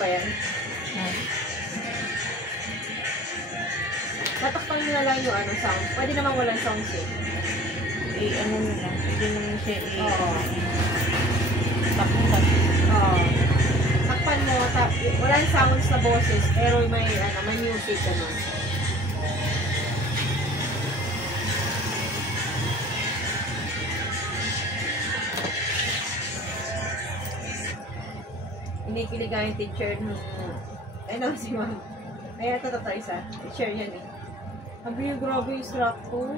ba yan? Tatakpan nyo na lang yung ano, sound. Pwede naman walang sounds eh. Ano na lang. Pwede naman siya Oo. Takpan. Oo. Takpan mo, walang sounds na boses, pero may, ano, may music, ano. Kinikiligay yung teacher nung, ano, si Ma'am. Kaya ito isa. Teacher yan eh. Sabi yung grabe yung instructor.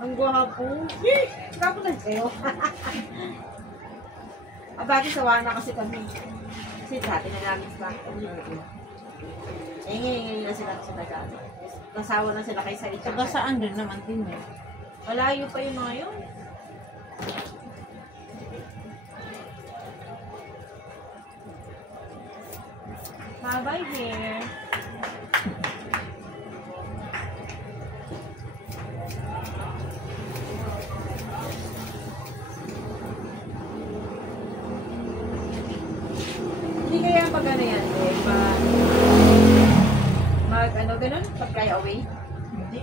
Ang gwapo. Gwapo na kayo. Bakit sawa na kasi kami. Kasi dati na namin instructor. Ngayon na sila sa Tagalog. Nasawa na sila kay Salita. Taga saan din naman din eh. Malayo pa yung mga yun. Bye here. Hindi kaya pag ano yan eh, mag ano ganun, pag fly away? Hindi.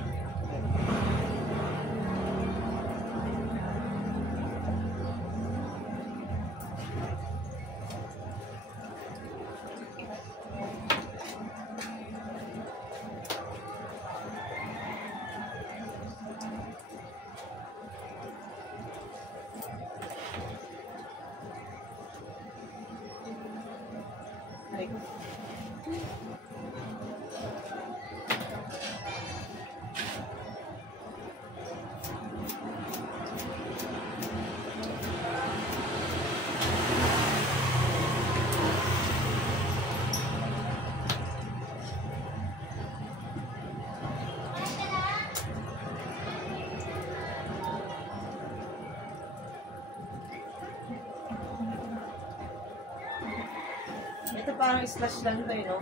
Ito parang splash lang to, no?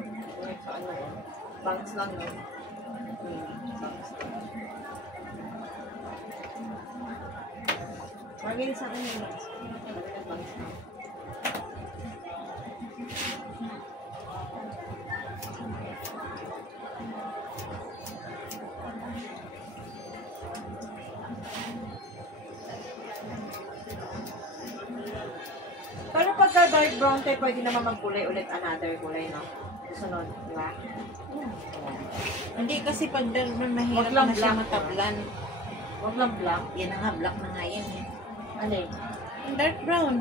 Sa ano, bounce lang, no? Bounce lang. Magaling sa akin yung bounce. Bounce lang. Pero pagka dark brown tayo, pwede naman magkulay ulit another kulay, no? Susunod, di ba? Hindi kasi pag dalman mahirap Wag lang na siya black. matablan. Huwag lang black. Yan na nga, black na nga yan eh. Ano eh? Yung dark brown.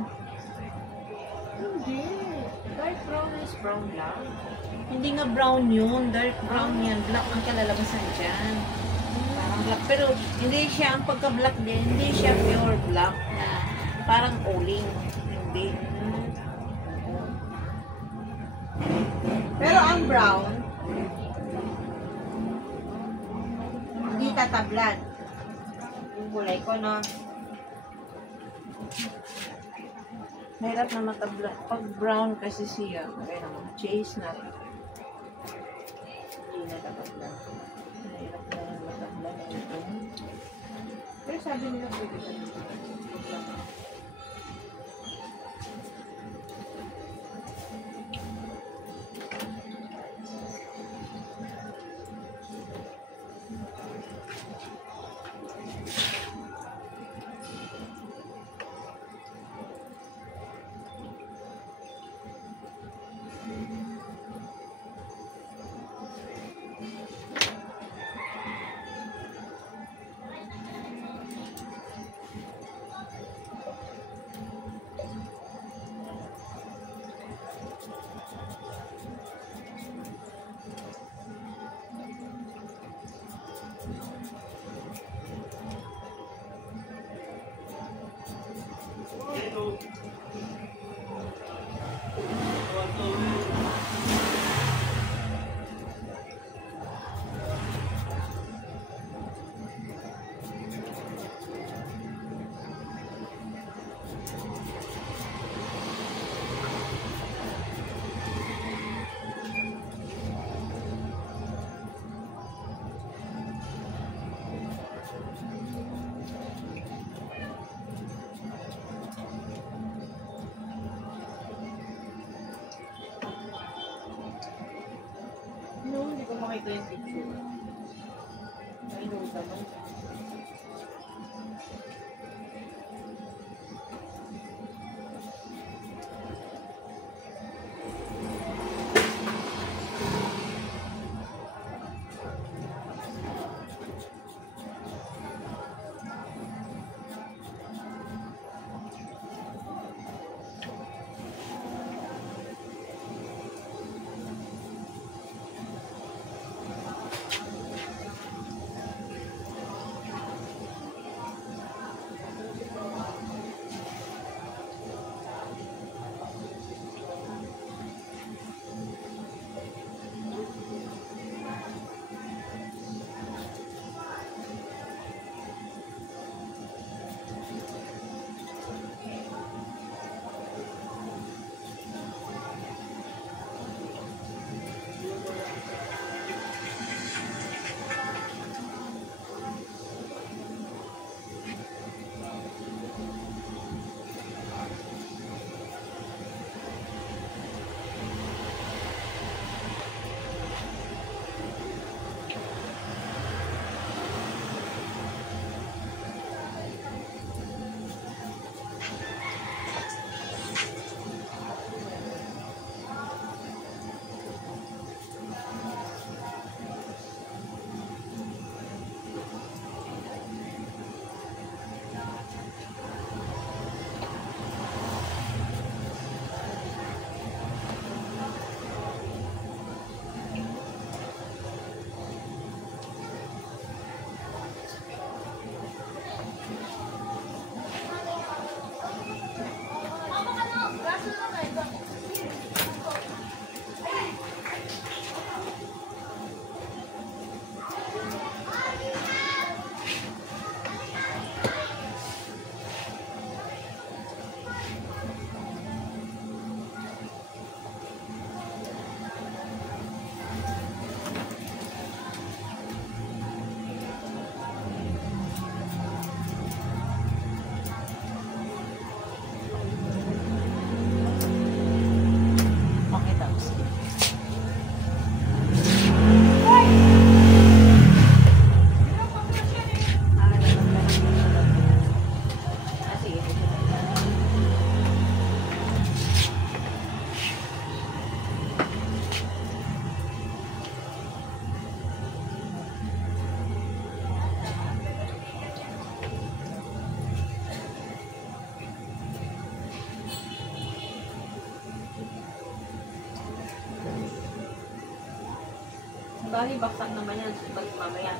Hindi. Dark brown is brown lang. Hindi nga brown yun. Dark brown yan. Black ang kalalabasan dyan. Parang black. Pero hindi siya, ang pagka-black din, hindi siya pure black na parang uling. Hindi. Pero ang brown, hindi tatablan. Yung kulay ko, no? Mahirap na matabla. Pag brown kasi siya, kaya naman, chase na. Hindi na tatablan. Mahirap na matabla na ito. Pero sabi nila pwede ka dito. Papakita yung picture. Ay, no, naman. Bali, baksak naman yan. Balik mamaya.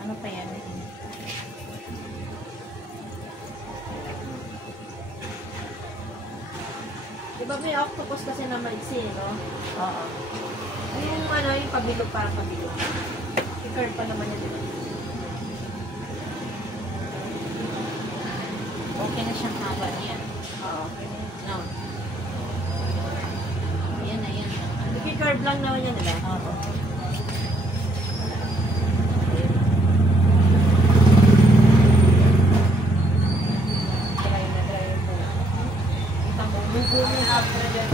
Ano pa yan? Diba may octopus kasi na maiksi, no? Oo. Yung ano, yung pabilog para pabilog. I-curve pa naman yan, diba? Okay na siyang haba niya. Oo. No. Ayan na yan. I-curve lang naman yan, diba? Oo. Dry na dry yung buo. Kita mo, bugo mo yung after dyan.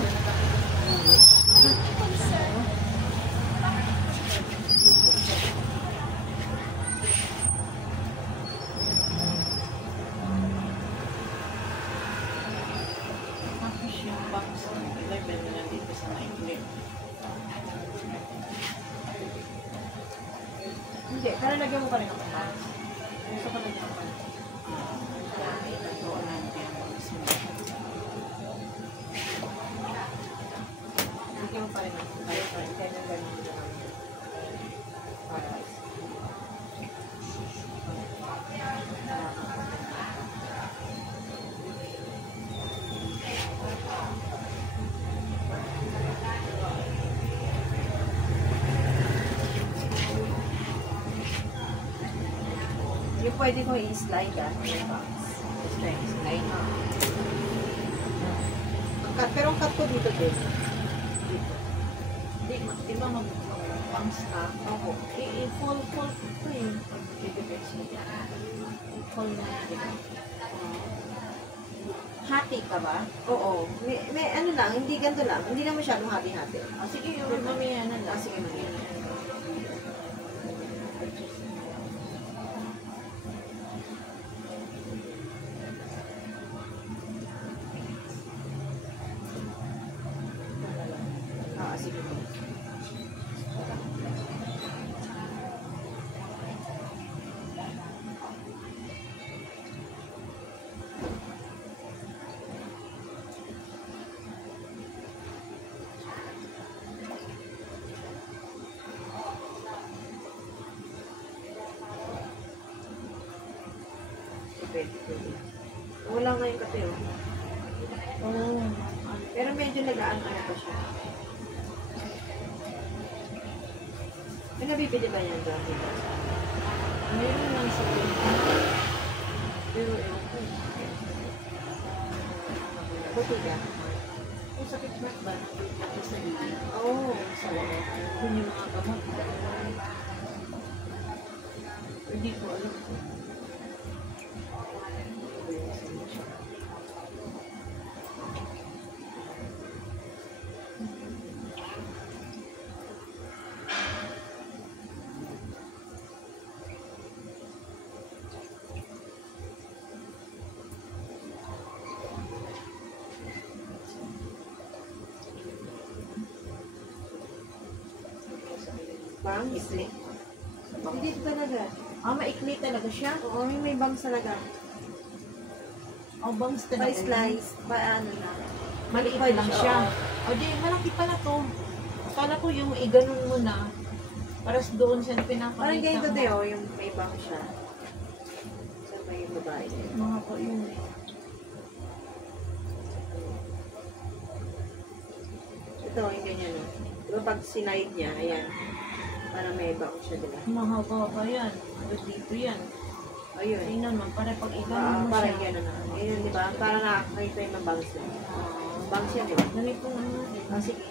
Tapos yung box ng level na dito sa my clip. Hindi, pero lagyan mo pa rin ako pa. Gusto ko lagyan mo pa rin. Doon natin ang box mo. Lagyan mo pa rin ako. Kaya pa rin. Kaya nang ganun dito namin. Para. Yung pwede ko i-slide yung box. Slide. Pero ang cut ko dito din. Di ba mag-bounce na? Ako. I-fall ko eh. Pag-depends mo. I-fall na yun, di ba? Hati ka ba? Oo. May ano lang, hindi ganito lang. Hindi na masyadong hati-hati. Sige, mamaya na lang. Sige, mamaya. Ah, sige po. Pwede. Wala nga yung kape, oh. Oo. Pero medyo nagaan ano pa siya. May nabibili ba yan doon? Meron lang sa pinto. Pero ewan ko. Buti ka? Kung sakit ba? Ako sa liit. Oo. Sa loob. Kung yung mga gamot. Hindi ko alam. Bangs? Ikli. Hindi ito talaga. Ah, maikli talaga siya? Oo, may bangs talaga. Oh, bangs talaga. Pa-slice. Pa-ano na. Maliit Pwede lang siya. O di, malaki pala to. Akala ko yung iganon mo na. Para doon sa pinapakita Parang ganito mo. tayo, yung may bangs siya. Sa may babae. Mga po yun. Ito, yung ganyan. Oh. Diba pag sinayid niya, ayan. Parang may bangs siya, diba? Mahaba pa yan. Dito yan. Ayun. Tingnan mo, para pag iganon mo Parang siya. gano'n na. Ayun, diba? Parang nakakita yung bangs na. Bangs yan, diba? Ganito na natin. Ah, sige.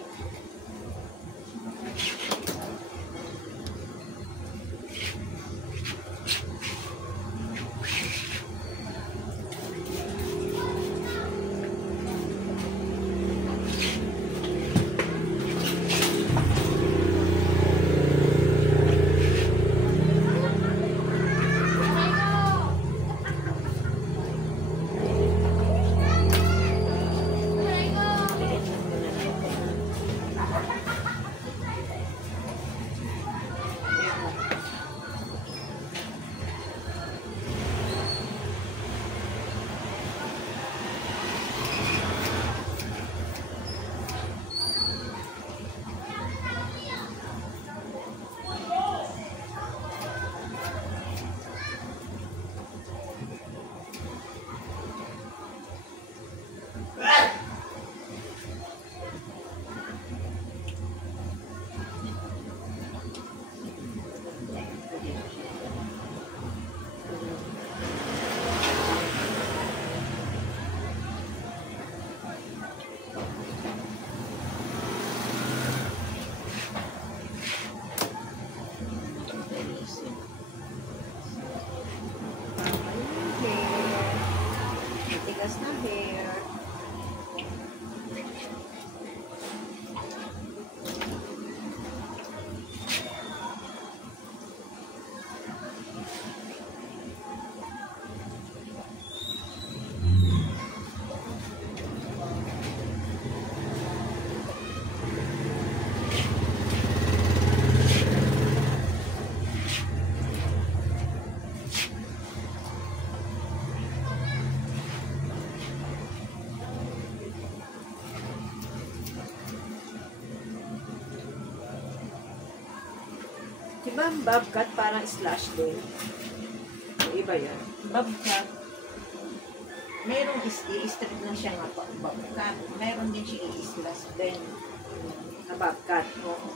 Matigas na hair. Diba ang bobcat parang slash din? Iba yan. Bobcat. Merong i-strip lang siya nga pa. Bobcat. Meron din siya i-slash din. Na bobcat. Oo.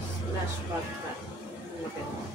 Slash bobcat. Maganda.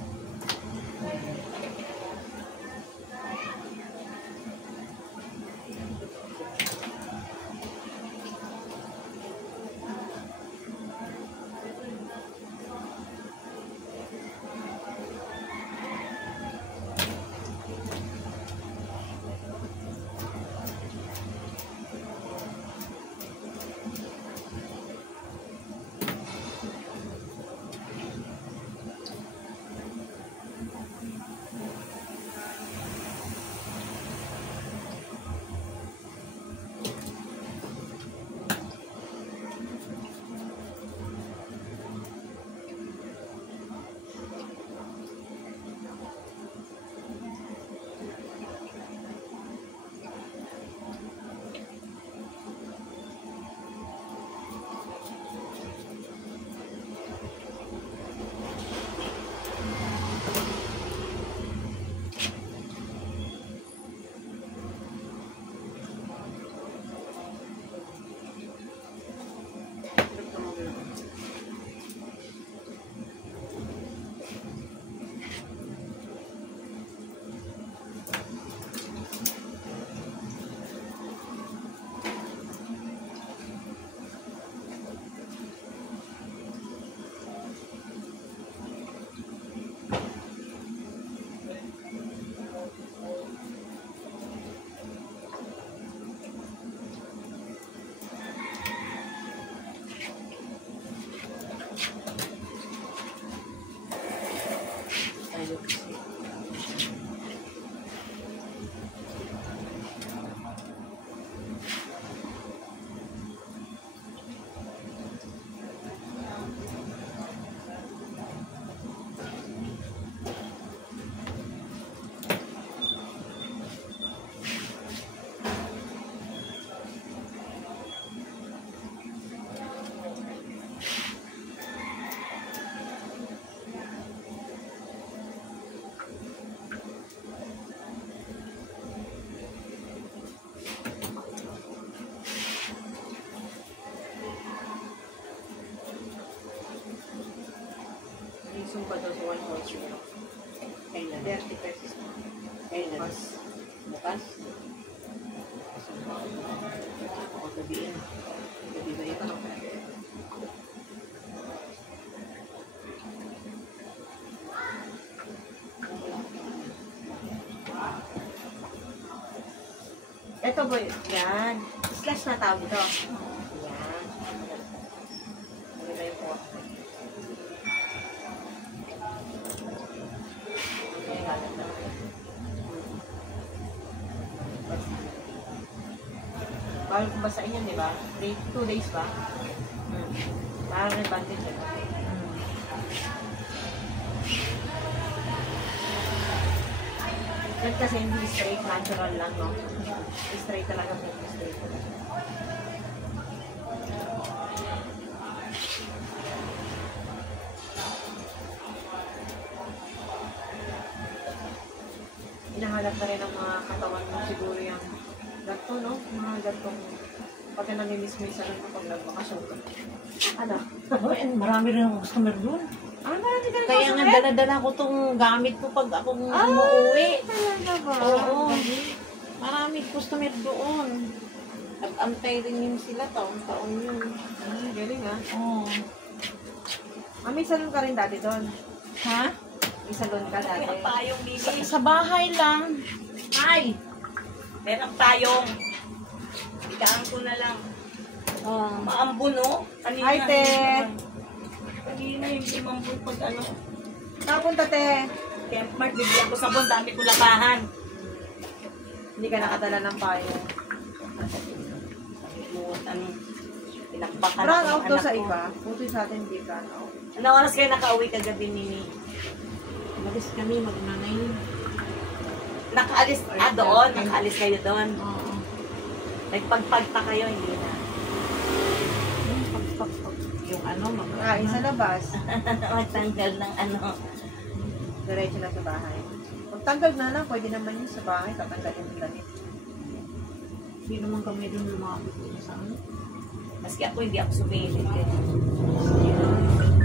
Yung sumpa daw sa 140. Kailan? 30 pesos. Kailan? Bukas. Bukas? Ako gabiin. Gabi ba yun? Ito ba yun? Yan. Slash na tawag ito. Yan. Ano ba yung po? Bawal kung basain yan, di ba? 2 days ba? Parang rebanded yun. Yan kasi hindi straight, natural lang, no? Straight talaga po, straight. Hinahanap na rin ng mga katawan mo siguro yung ganito, no? Mga gantong pagka namimiss-miss na rin kapag nagbakasyon ka. Ano? Marami rin ang customer doon. Ah, marami ka rin Kaya nga customer? dala-dala ko tong gamit ko pag ako umuwi. Talaga ba? Oo. Marami customer doon. Nag-antay rin yun sila taon-taon yun. Galing ah. Oo. May salon ka rin dati doon. Ha? May salon ka dati. Payong Mimi. Sa bahay lang. Ay! Merang payong. Ikaan ko na lang. Oh. Maambun, no? Kanina. Hi, te. Kanina hindi mambun pag ano. Kapunta, te. Camp Mart, bibigyan ko sabon. Dami ko labahan. Hindi ka nakadala ng payo. Ano, pinakbakan Brown ako ng out daw anak sa ko. iba. Buti sa atin, hindi brown out. Anong oras kayo nakauwi kagabi, Mimi? Malis kami mag-nanay. Nakaalis, doon. Nakaalis kayo doon. Oo. Nagpagpag pa kayo, hindi na. Yung ano, Kain sa labas. Magtanggal ng ano. Diretso na sa bahay. Kung tanggal na lang, pwede naman yun sa bahay. Tatanggalin yung damit. Hindi naman kami doon lumapit sa ano. Maski ako, hindi ako sumilip. Eh.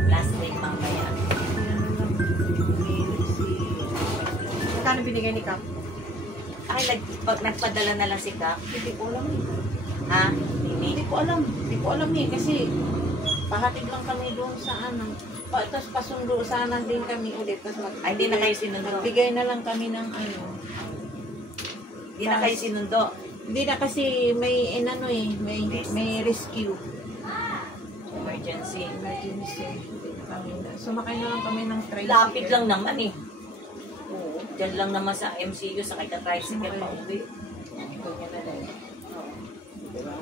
Last night pang kaya. Magkano binigay ni Cap? Ay, nagpadala na lang si Kap. Hindi ko alam eh. Ha? Mimi? Hindi ko alam. Hindi ko alam eh. Kasi pahatid lang kami doon sa ano. Tapos pasundo sana din kami ulit. Tapos Ay, hindi na kayo sinundo. magbigay na lang kami ng ano. Hindi na kayo sinundo. Hindi na kasi may inano eh. May rescue. Emergency. Emergency. Hindi na kami na. Sumakay na lang kami ng tricycle. Lapit lang naman eh. Oo. Diyan lang naman sa MCU sa kita tricycle pa uwi. Ganyan na lang. Oo. Diba?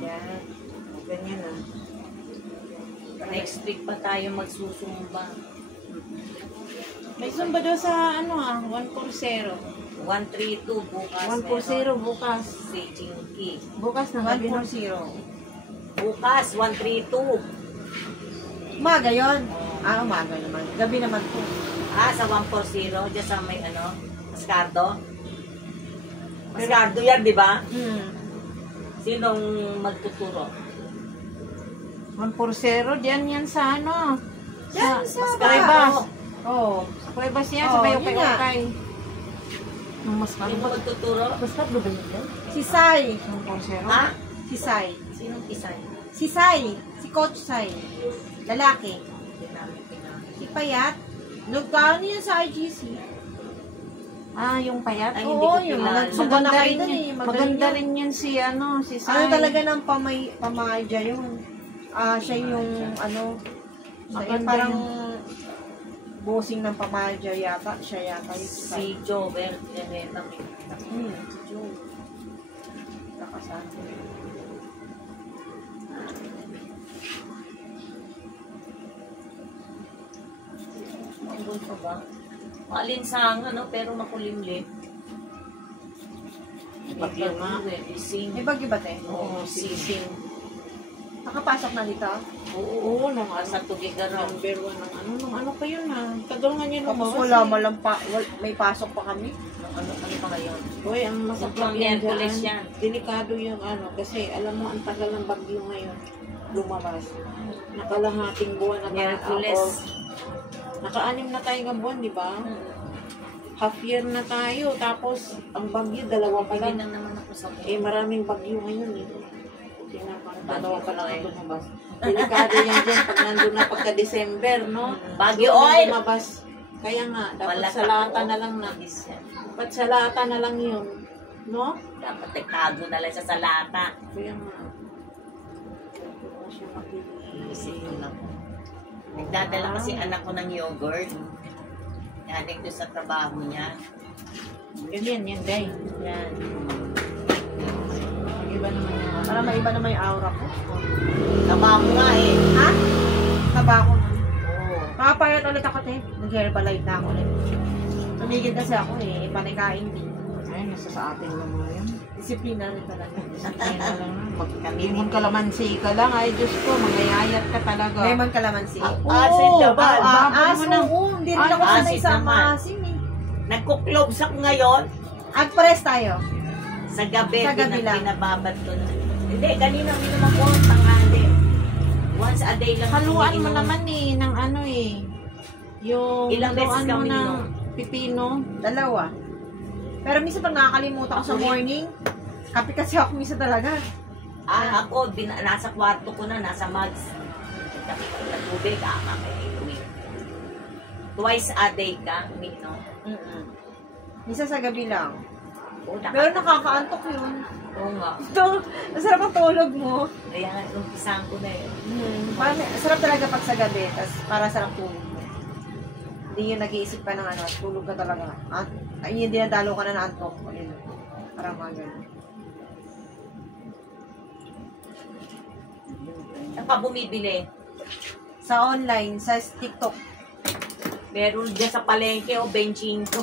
Yan. Ganyan na. Next week pa tayo magsusumba. May zumba daw sa ano 140. 132 bukas. 140 bukas. Si Jinky. Bukas na gabi na. 140. Bukas, 132. Umaga yun. Ah, umaga naman. Gabi naman po. Ah, sa 140, dyan sa may ano, Mascardo. Mascardo yan, di ba? Sinong magtuturo? 140, diyan yan sa ano? Yan, sa Cuevas. Oo. Sa Cuevas yan, Oo, sa yun Bayokay nga. Okay. Ang mas Sino magtuturo? Basta ba yun? Si Sai. 140? Ha? Si Sai. Sinong isay? Si Sai. Si Coach Sai. Lalaki. Si Payat. Nagkaano yan sa IGC. Ah, yung payat? Ay, hindi Oo, ko yung kilala. nagsuga na Maganda kayo rin dun yun. eh. Maganda yun. rin yun si ano, si Sai. Ano talaga ng pamadya yun. Siya yung ano. Siya yung Maganda parang yun. bossing ng pamadya yata. Siya yata yung si Sai. Si Joel Clementa. Joe. Nakasama. Mambun pa ba? Malinsang, ano, pero makulimlim. Bagyo nga. Sing. May bagyo ba te? Oo, sising. Nakapasok na dito? Oo, nung asa Tugigaraw. Number 1 ng ano, nung ano pa yun ah. Tagal nga niya Tapos lumabas. wala, may pasok pa kami. Ano pa ngayon? Uy, ang masakit Yung yan Miyerkules dyan. yan. Delikado yung ano, kasi alam mo, ang tagal ng bagyo ngayon lumabas. Nakalahating buwan na Miyerkules. Naka-anim na tayo nga buwan, di ba? Half year na tayo, tapos ang bagyo, dalawa pa Pagin lang. lang naman ako sa Eh, maraming bagyo ngayon eh. Tingnan ko, dalawa pa lang ang lumabas. Delikado yan dyan pag nandun na pagka-December, no? Bagyo Doon na oil! lumabas. Kaya nga, dapat Wala sa lata na lang na. Dapat sa lata na lang yun. No? Dapat nagtago na lang siya sa lata. Kaya nga. Hindi ko siya makikita. Isip ko lang. Nagdadala kasi anak ko ng yogurt. Galing doon sa trabaho niya. Ganyan, yan, guys. Yan. Iba naman yan. Para maiba naman yung aura ko. Taba mo nga eh. Ha? Taba ko. Oo. Makapayat ulit ako, te. Nag-herbalife na ako ulit. Tumigil kasi ako eh. Panikain din. Ay, nasa sa atin lang mga yan. Disiplina rin talaga. Kaya na lang, magkalimon kalamansi ka lang. Ay, Diyos ko, mangayayat ka talaga. Lemon calamansi. Asin ka ba? Aso, oo. Hindi rin ako sanay Asin sa naman. maasim eh. Nagkuklobs ako ngayon. Agpress tayo. Sa gabi, Sa gabi lang. pinababad ko na. Hindi, kanina naman ko ang tanghali. Once a day lang. Haluan mo iniinom. naman eh, ng ano eh. Yung Ilang beses haluan mo kami ng ininom? pipino. Dalawa. Pero minsan pag nakakalimutan ko sa morning, kape kasi ako minsan talaga. Ako, nasa kwarto ko na, nasa mugs. Tubig, kakainin. Twice a day ka, uminom. Minsan sa gabi lang. Oo, Pero nakakaantok yun. Oo nga. Ito, masarap ang tulog mo. Kaya nga, umpisahan ko na eh. Parang sarap talaga pag sa gabi, tas para sarap tulog mo. Hindi yung nag-iisip ka ng ano, tulog ka talaga. At yun, dinadalo ka na na antok. Ayun. Parang mga ganun. Saan pa bumibili? Sa online, sa TikTok. Meron dyan sa palengke o benching ko.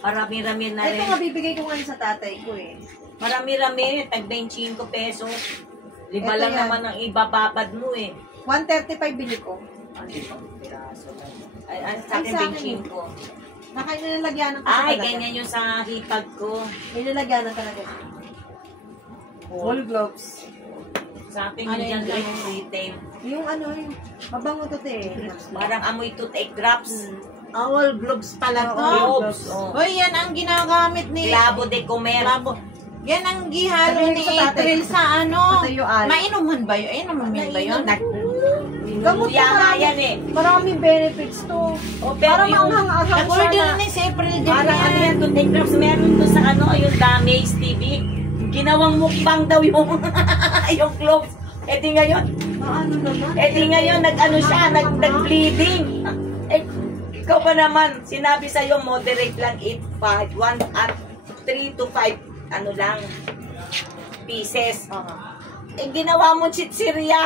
Marami-rami na Ito rin. nga, bibigay ko nga sa tatay ko eh. Marami-rami, tag 25 pesos. 5 Ito lang yan. naman ang ibababad mo eh. 135 bili ko. Hindi pa piraso lang. Ay, sa Ay, akin sa akin 25. Nakain na nalagyanan ko Ay, talaga. ganyan yung sa hipag ko. May nalagyanan talaga. Whole gloves. Sa akin Ano yung dyan yung lang gloves? yung retail. Yung ano, yung mabango to te. Parang amoy toothache drops. Owl gloves pala to. Gloves. Oh. Hoy, yan ang ginagamit ni Clavo de comer. Labo. Yan ang gihalo Sabihin ni ko sa tatay. April sa ano. Patuyuan. Mainuman ba yun? Inuman ba yun? Gamot Kuya ko nga yan eh. Maraming benefits to. Oh, pero Para yung manghang-ahang siya Nag-order na. na si April din parang ano yan, yan. toothache drops. Meron to sa ano, yung Damage TV. Ginawang mukbang daw yung yung gloves. Eh di ngayon, Ano naman? eh di ngayon nag-ano siya, nag-bleeding. Eh, ikaw ba naman, sinabi sa'yo, moderate lang, eat 5, 1 at 3 to 5, ano lang, pieces. Eh, ginawa mo chichirya.